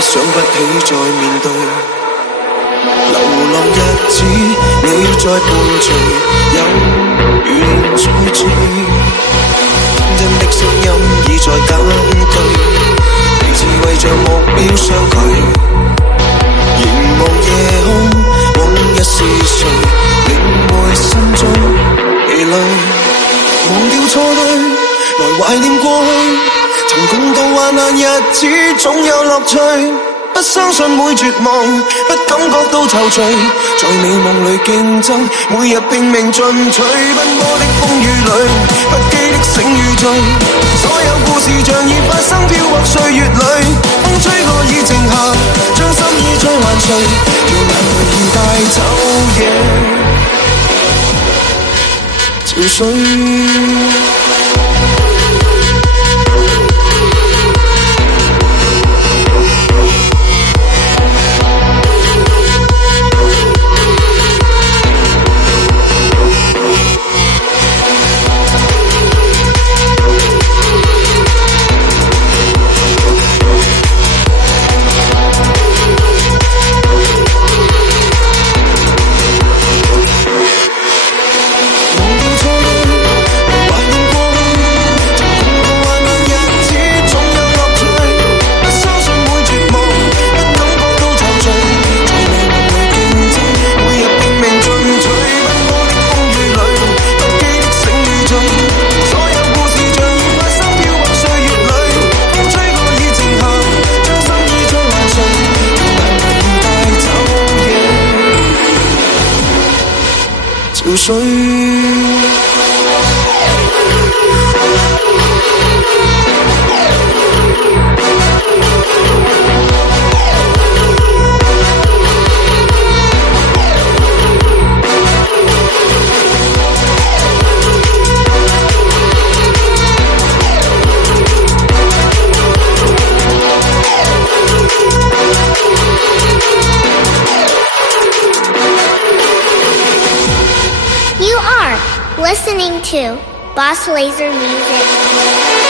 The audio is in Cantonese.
想不起再面對。流浪日子，你在伴隨，有緣再聚。天真的聲音已在減退，彼此為着目標相距。凝望夜空，往日是誰，領會心中疲累。忘掉錯對，來懷念過去，曾共度患難日子，總有樂趣。不相信會絕望，不感覺到躊躇，在美夢裏競爭，每日拼命進取。奔波的風雨裏，不羈的醒與醉，所有故事像已發生，飄泊歲月裏。風吹過已靜下，將心意再還誰，讓眼淚已帶走夜潮水。潮水。Listening to Boss Laser Music.